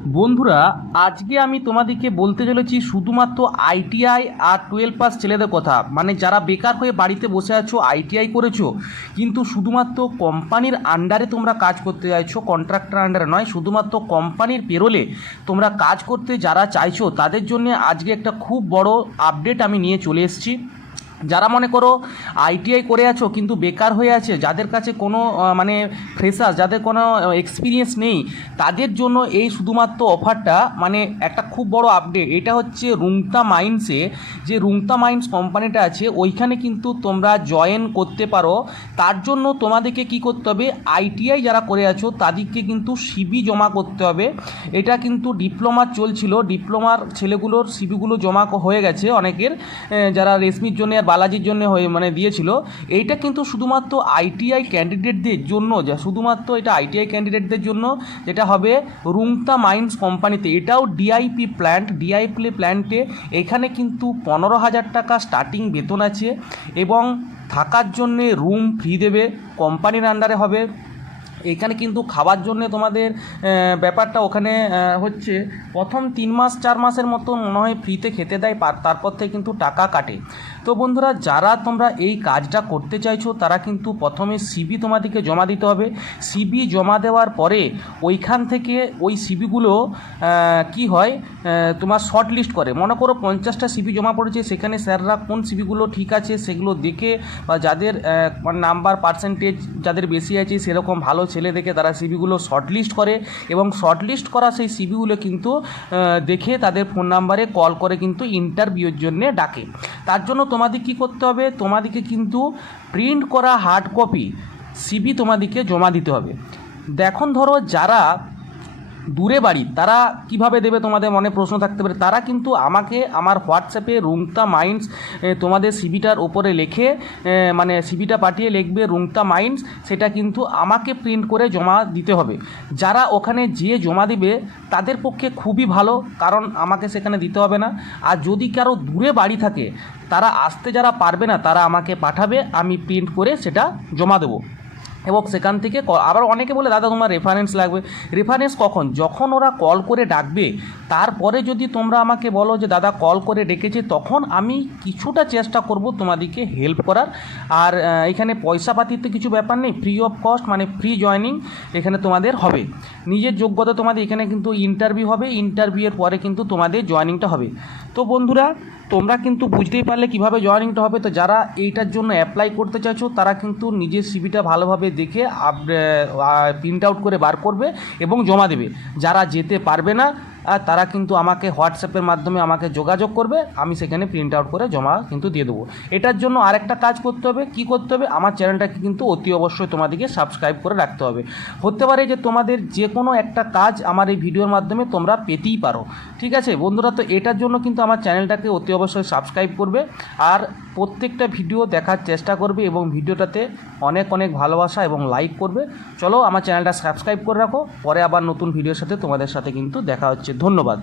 বন্ধুরা, আজকে আমি তোমাদেরকে বলতে চলেছি শুধুমাত্র আইটিআই আর 12 পাস ছেলেদের কথা। মানে যারা বেকার হয়ে বাড়িতে বসে আছো, আইটিআই করেছো কিন্তু শুধুমাত্র কোম্পানির আন্ডারে তোমরা কাজ করতে চাইছো, কন্ট্রাক্টর আন্ডারে নয়, শুধুমাত্র কোম্পানির পেরোলে তোমরা কাজ করতে যারা চাইছো তাদের জন্য আজকে একটা খুব বড় আপডেট আমি নিয়ে চলে এসেছি। যারা মনে করো আইটিআই করে আছো কিন্তু বেকার হয়ে আছে, যাদের কাছে কোনো মানে ফ্রেশার, যাদের কোনো এক্সপিরিয়েন্স নেই, তাদের জন্য এই শুধুমাত্র অফারটা, মানে একটা খুব বড় আপডেট। এটা হচ্ছে রুংতা মাইন্সে, যে রুংতা মাইন্স কোম্পানিটা আছে ওইখানে কিন্তু তোমরা জয়েন করতে পারো। তার জন্য তোমাদেরকে কি করতে হবে, আইটিআই যারা করে আছো তাদেরকে কিন্তু সিবি জমা করতে হবে। এটা কিন্তু ডিপ্লোমার চলছিল, ডিপ্লোমার ছেলেগুলোর সিবিগুলো জমা হয়ে গেছে অনেকের, যারা রেশমির জন্য আর বালাজির জন্য হয়ে মানে দিয়েছিল। এইটা কিন্তু শুধুমাত্র আইটিআই ক্যান্ডিডেটদের জন্য, যা শুধুমাত্র এটা আইটিআই ক্যান্ডিডেটদের জন্য, যেটা হবে রুংতা মাইন্স কোম্পানিতে। এটাও ডিআইপি প্ল্যান্টে। এখানে কিন্তু 15,000 টাকা স্টার্টিং বেতন আছে এবং থাকার জন্যে রুম ফ্রি দেবে, কোম্পানির আন্ডারে হবে। এখানে কিন্তু খাবার জন্য তোমাদের ব্যাপারটা ওখানে হচ্ছে প্রথম 3 মাস 4 মাসের মতো মনে হয় ফ্রিতে খেতে দেয়, তারপর থেকে কিন্তু টাকা কাটে। তো বন্ধুরা, যারা তোমরা এই কাজটা করতে চাইছো তারা কিন্তু প্রথমে সিবি তোমাদেরকে জমা দিতে হবে। সিবি জমা দেওয়ার পরে ওইখান থেকে ওই সিবিগুলো কি হয়, তোমার শর্ট লিস্ট করে। মনে করো 50টা সিবি জমা পড়েছে, সেখানে স্যাররা কোন সিবিগুলো ঠিক আছে সেগুলো দেখে, বা যাদের নাম্বার পার্সেন্টেজ যাদের বেশি আছে সেরকম ভালো ছেলে দেখে তারা সিবিগুলো শর্টলিস্ট করে, এবং শর্টলিস্ট করা সেই সিবিগুলো কিন্তু দেখে তাদের ফোন নাম্বারে কল করে কিন্তু ইন্টারভিউর জন্য ডাকে। তার জন্য তোমাদের কি করতে হবে, তোমাদেরকে কিন্তু প্রিন্ট করা হার্ড কপি সিবি তোমাদেরকে জমা দিতে হবে। দেখুন, ধরো যারা দূরে বাড়ি তারা কিভাবে দেবে, তোমাদের মনে প্রশ্ন থাকতে পারে। তারা কিন্তু আমাকে আমার হোয়াটসঅ্যাপে রুংতা মাইন্স তোমাদের সিবিটার ওপরে লিখে, মানে সিবিটা পাঠিয়ে লিখবে রুংতা মাইন্স, সেটা কিন্তু আমাকে প্রিন্ট করে জমা দিতে হবে। যারা ওখানে যেয়ে জমা দিবে তাদের পক্ষে খুবই ভালো, কারণ আমাকে সেখানে দিতে হবে না। আর যদি কারো দূরে বাড়ি থাকে, তারা আসতে যারা পারবে না তারা আমাকে পাঠাবে, আমি প্রিন্ট করে সেটা জমা দেবো। এবং সেখান থেকে আবার অনেকে বলে দাদা তোমার রেফারেন্স লাগবে। রেফারেন্স কখন, যখন ওরা কল করে ডাকবে, তারপরে যদি তোমরা আমাকে বলো যে দাদা কল করে ডেকেছে, তখন আমি কিছুটা চেষ্টা করব তোমাদেরকে হেল্প করার। আর এখানে পয়সাপাতির তো কিছু ব্যাপার নেই, ফ্রি অফ কস্ট, মানে ফ্রি জয়নিং এখানে তোমাদের হবে। নিজের যোগ্যতা তোমাদের এখানে কিন্তু ইন্টারভিউ হবে, ইন্টারভিউয়ের পরে কিন্তু তোমাদের জয়নিংটা হবে। তো বন্ধুরা, তোমরা কিন্তু বুঝতেই পারলে কীভাবে জয়েনিংটা হবে। তো যারা এইটার জন্য অ্যাপ্লাই করতে চাইছো তারা কিন্তু নিজের সিভিটা ভালোভাবে দেখে প্রিন্ট আউট করে বার করবে এবং জমা দেবে। যারা যেতে পারবে না তারা কিন্তু আমাকে হোয়াটসঅ্যাপের মাধ্যমে আমাকে যোগাযোগ করবে, আমি সেখানে প্রিন্ট আউট করে জমা কিন্তু দিয়ে দেবো। এটার জন্য আরেকটা কাজ করতে হবে, কি করতে হবে, আমার চ্যানেলটাকে কিন্তু অতি অবশ্যই তোমাদেরকে সাবস্ক্রাইব করে রাখতে হবে। হতে পারে যে তোমাদের যে কোনো একটা কাজ আমার এই ভিডিওর মাধ্যমে তোমরা পেতেই পারো। ঠিক আছে বন্ধুরা, তো এটার জন্য কিন্তু আমার চ্যানেলটাকে অতি অবশ্যই সাবস্ক্রাইব করবে আর প্রত্যেকটা ভিডিও দেখার চেষ্টা করবে এবং ভিডিওটাতে অনেক অনেক ভালোবাসা এবং লাইক করবে। চলো আমার চ্যানেলটা সাবস্ক্রাইব করে রাখো, পরে আবার নতুন ভিডিওর সাথে তোমাদের সাথে কিন্তু দেখা হচ্ছে। ধন্যবাদ।